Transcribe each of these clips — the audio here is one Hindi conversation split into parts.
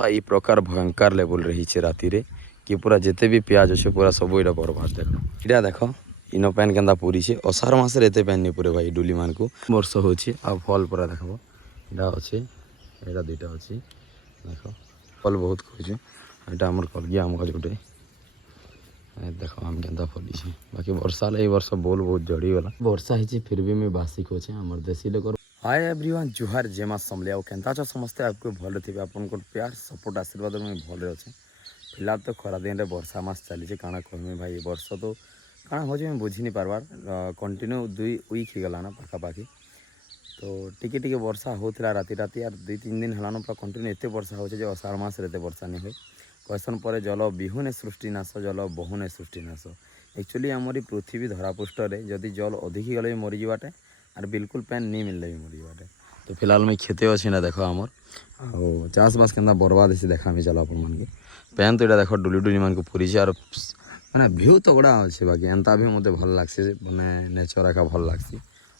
ई प्रकार भयंकर लेवल रही है राति रे कि पूरा जिते भी प्याज अच्छे पूरा सब इटा बर्बाद देख इटा देख इन पैन के पूरी है अषाढ़ मस एत पैन नहीं पूरे भाई डुली मान को वर्ष हो फल पूरा देख इटा अच्छे यहाँ दुटा अच्छी देख फल बहुत खोज यहाँ आम कलगिया आम गज गोटे देख आम के फली बाकी वर्षा ये वर्ष बोल बहुत जड़ीगला वर्षा है फिर भी मुझे बासी खोचे आम देशी लोग हाय एवरीवन जुहार जेमा समलिया केन्ता छ समस्ते आपको भल थे आपन प्यार सपोर्ट आशीर्वाद मुझे भल अच्छे फिलहाल तो खरा दिन में वर्षा मास चली काଣା कहमी भाई वर्ष तो काଣା हो मुझे बुझी नहीं पार्बार कंटिन्यू 2 वीक हो गला ना पाखापाखि तो टिके टिके वर्षा होता राति राति यार 2-3 दिन है पूरा कंटिन्यू एत वर्षा हो अषाढ़ मस एत वर्षा नहीं हुए कहसन पर जल बिहुने सृष्टिनाश जल बहुने सृष्टिनाश एक्चुअली आमरी पृथ्वी धरापृष्ठ जदि जल अधिक गले मरीजाटे और बिल्कुल पैन नहीं मिलले भी मरीजाटे तो फिलहाल मैं खेते अच्छे ना देख आमर आ चाषबास के बर्बाद है देखा चल आप पैन तो यहाँ देख डुली डुली मान को पूरी और मैंने भ्यू तो गुड़ा अच्छे बाकी एंता भी मत भल लग्सी मैंने नेचर एका भल लग्सी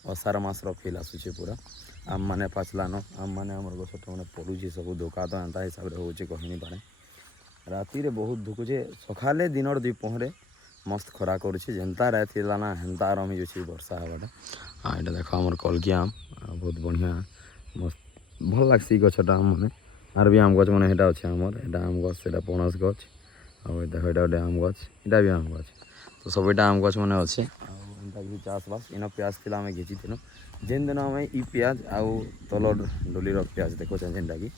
अषाढ़ मसर फिल आसूचे पूरा आम मैंने पाचलान आम मैंने गछ मैंने पड़ुचे सब धोका तो एंता हिसाब से होचे कही नहीं पारे राति रे बहुत धुकुचे सकाले दिन द्विपहरे मस्त खरा करुचे जेनता राति ना हेन्ता रमी जाऊँगी वर्षा हवाटा हाँ यहाँ देख आम कलगिया आम बहुत बढ़िया मस्त भल लग्सी गछटा आम मैंने आर भी आम गछ मैंने यहाँ अच्छे आमर यहाँ आम गछ से पणस गछ और देख यहाँ गोटे आम गछ यहाँ भी आम गछ तो सब यहाँ आम गछ मैंने अच्छे आगे चाषबास इन प्याज थी आम घिची थी जेन दिन आम इ प्याज आउ तलर डोलीर प्याज देखो जेनटा कि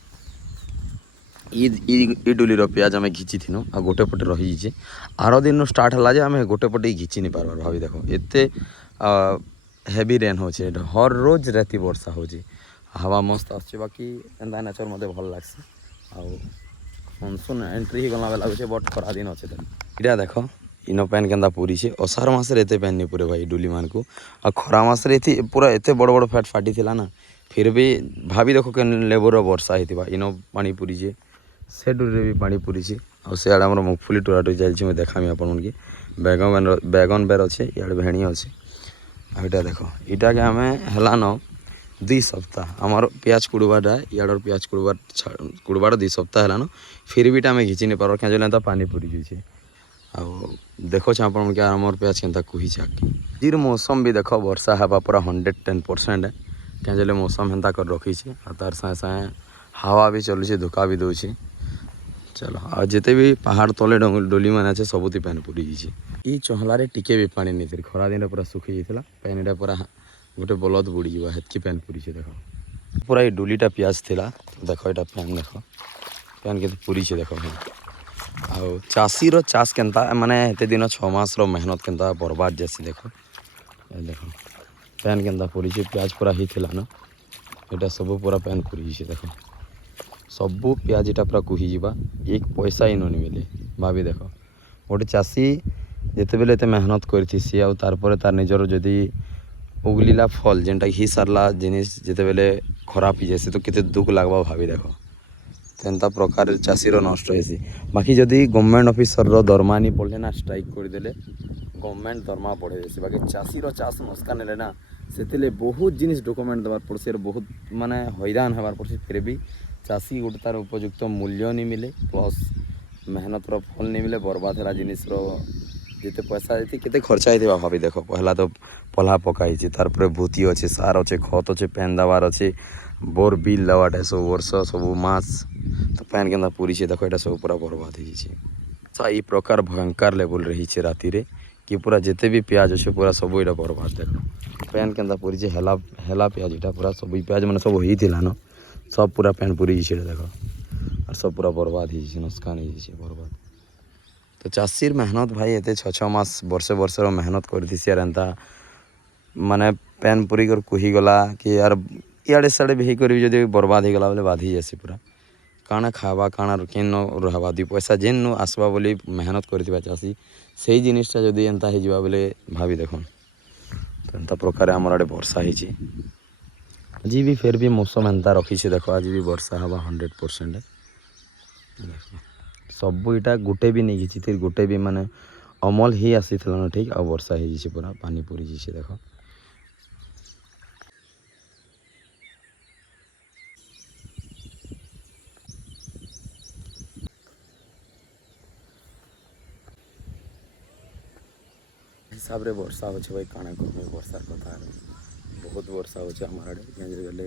इ डुलीर प्याज आम घिची थी आ गोटे पटे रही आर दिन स्टार्ट है आम गोटे पटे घिची नहीं पार्बार भाभी देख एत हेवी रेन हो हर रोज राति वर्षा हो हवा मस्त आसुचे बाकी एंता नेचर मत भल लग्सी मनसून एंट्री ही गला लगे बट खरा दिन अच्छे इटा देख इन पैन के पूरी है अषाढ़ मस एत पैन नहीं पूरे भाई डुली मान को आ खरा मस पूरा एत बड़ बड़ फैट फाटी थी ना फिर भी भाभी देख के लेबर वर्षा होता इन पानी पूरी से डुरी भी पानी पूरी से आम मुगफुली टोरा टोरी चलती मुझे देखामी आपन की बैगन बेर अच्छे इे भेणी अच्छे आईटा देख इटा के आम हेलान 2 सप्ताह आमर प्याज कुड़बाटा इड़ प्याज कुड़बार 2 सप्ताह हेलान फिर भी आम घिची नहीं पार क्या पानी पूरी जाइए आ देखो आपन के आमर प्याज के कुहीचे आगे मौसम भी देख वर्षा हवा पूरा 110% क्या मौसम हेन्ता कर रखी तार साए साए हवा भी चलुचे धोका भी दूसरी चलो आ जिते भी पहाड़ तले डोली मैंने अच्छे सबुति पैन पूरी ये चहलारे टिके भी पानी नहीं थी खरा दिन पूरा सुखी जाता पैन यहाँ पूरा गोटे बलद बुड़ी जा हेतकी पैन पूरी देख पूरा ये डुलीटा प्याज थिला देख यहाँ पैन देख पैन के पूरी देख आ चाषीर चाष केन्ता माने हेते दिन 6 मास मेहनत केन्ता बर्बाद जैसी देख देख पैन केन्ता पूरी प्याज पूरा ही थिला ना यहाँ सब पूरा पैन पूरी देख सबू प्याज इटा पूरा कुही जावा एक पैसा ही नहीं मिले भाभी देख गोटे चाषी जिते बेले एते मेहनत करती आर तार निजर जदि उगलिला फल जेनटा ही सारला जिनिस जिते बेले खराब हो जाए तो केते दुख लगवा भाभी देख एंता प्रकार चाषीर नष्ट होसी बाकी जदि गवर्नमेंट ऑफिसर दरमा नहीं पड़े ना स्ट्राइक करदे गवर्नमेंट दरमा बढ़े जासी बाकी चाषीर चाष नस्का नेले ना से बहुत जिनिस डॉक्यूमेंट देवार पड़सी बहुत माने हैरान हबार पड़सी फिर भी चाषी गोटे तार उपयुक्त मूल्य नहीं मिले प्लस मेहनतर फल नहीं मिले बर्बाद है जिनिस जिते पैसा केते खर्चा होता भाभी देख पहला तो पल्हा पकाई तार भूति अच्छे सार अच्छे खत अच्छे पैन देवार अच्छे बोर बिल लवाटे सब वर्ष सब मास तो पैन के पूरी देख यहाँ सब पूरा बर्बाद हो ये प्रकार भयंकर लेवल रही है राति रे कि पूरा जिते भी प्याज अच्छे पूरा सब यहाँ बर्बाद देख पैन के पूरी हेला प्याज यहाँ पूरा सब प्याज मैंने सब होता न सब पूरा पैन पूरी देख और सब पूरा बर्बाद हो नुकसान हो बर्बाद तो चाषीर मेहनत भाई एत 6 मास वर्ष मेहनत करती एंता माने पैन पूरी कर कुही गला कि यार इे साड़े भी करी बर्बाद हो गला बोले बाधी जासी पूरा काଣା खावा काଣା केन रहा 2 पैसा जेन नु आसवा बोली मेहनत करथिबा चाषी से जिनिसटा जदि एंता हो जावा बोले भाभी देखो तो एंता प्रकार आमर आड़े वर्षा होची आज भी फिर भी मौसम एंता रखी देख आज भी वर्षा हवा 100% सब इटा गोटे भी नहीं घिची थी गोटे भी माने अमल ही आसी ना ठीक आ वर्षा हो पूरा पानी पूरी देख हिसाब रे वर्षा होचे भाई काଣା कहबे वर्षार कथा बहुत वर्षा होचे हमार आड़े जे गले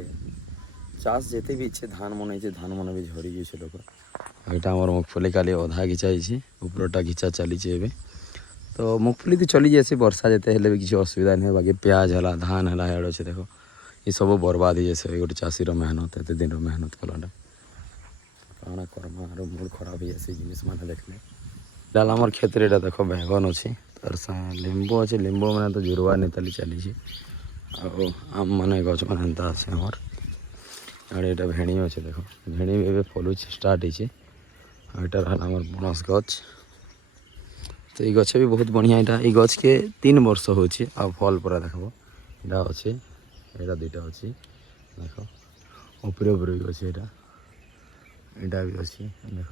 चाष जेते भी इच्छे धान मन है धान मन भी झरी जाइए लोक यहाँ आम मुगफली काली अधा घिचा है उपरटा घिचा चली एवं तो मुगफली तो चली जाए वर्षा जिते हेल्ले भी किसी असुविधा नहीं बाकी प्याज है धान है याड अच्छे देख ये सब बर्बाद हो जाए गोटे चाषीर मेहनत एत दिन मेहनत कलाटा काଣା करमा आरो मूड खराब हो जाए जिनिस मैंने देखले डाल आमर क्षेत्र यहाँ देख बैगन अच्छे तार लींबू अच्छे लींबू मैंने तो जुड़वा नहीं चली आम मैंने गच मैंने एंता अच्छे आमर आड़े ये भेणी अच्छे देख भेणी भी फलुच स्टार्ट होचे यहाँ रहा आमर पणस गच तो ये गच भी बहुत बढ़िया यहाँ ये गच के 3 वर्ष हो फल पूरा देख यहाँ अच्छे यहाँ दुटा अच्छी देख उपरे उपरे भी अच्छे यहाँ भी अच्छी देख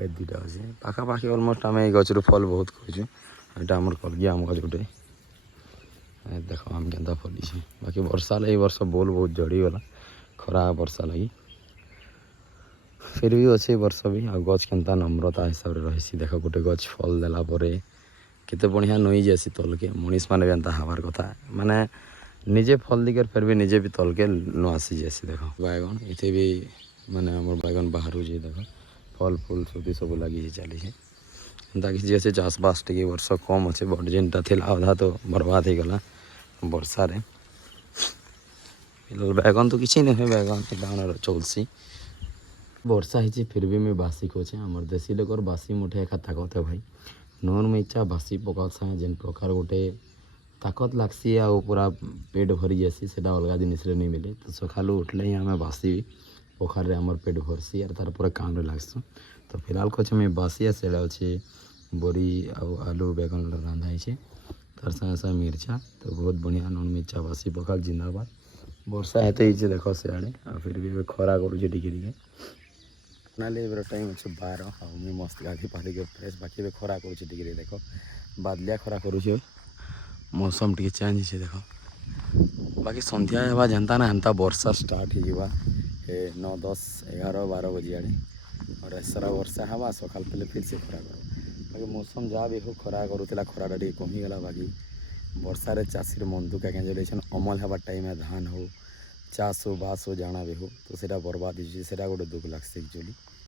ये दुटा अच्छे पाखापाखि अलमोस्ट आम ये गचर फल बहुत खाऊँ यहाँ आमर कलगी आम गच गोटे देख आम के फली बाकी वर्षा लगी वर्ष बोल बहुत झड़ीगला खरा वर्षा लगी फिर भी अच्छे वर्ष भी आ गच के नम्रता हिसाब से रही देख गोटे गच फल देला केते बढ़िया नई जासी तलके मनीष मैंने भी एंता हबार कथा माने निजे फल दिकर फिर भी निजे भी तलके न आसी जासी देख बैगन इतने भी माने आम बैगन बाहर देख फल फूल सुती सब लगी चली एंता कि जैसे चाषबास टे वर्ष कम अच्छे बट जेनटा थी अधा तो बर्बाद हो गला वर्षा रे बैगन तो किसी नहीं बैगन चलसी वर्षा ही फिर भी मैं बासी खोचे आमर देशी लोकर बासी मुठे एका ताकत है भाई नून में इच्छा बासी पका जेन प्रकार गोटे ताकत लगसी आ पूरा पेट भरी जासी से अलग जिनिस नहीं मिले तो सकालू उठले ही आम बासी पोखर आमर पेट भरसी और तार पूरा काम लगसु तो फिलहाल कहे मैं बासी आ से अच्छे बड़ी आलू बैगन रांधा है तार संगे संगे मिर्चा तो बहुत बढ़िया नून मिर्चा बासी पखाल जिंदाबाद वर्षा हेते ही देख सियाड़े आ फिर भी खरा करुचे टिके नाले एबर टाइम अच्छे 12 मुझे मस्त गाधी पाली के फ्रेश बाकी खरा करुचे टिके देख बादलिया खरा करुचे मौसम टी चेंज है देख बाकी संध्या हवा जनता ना हेन्ता वर्षा स्टार्ट हो 9, 10, 11, 12 बजे आड़े और ऐसा वर्षा हवा सकाल पहले फिर से खरा कर बाकी मौसम जहाँ भी हो खरा करूला खराटा टे कमिगला बाकी वर्षार चाषीर मन दुखा क्या अमल हवा टाइम धान हो चाष हो बास हो जाना भी हो तो सेटा बर्बाद हो गोटे दुख लगस एक्चुअली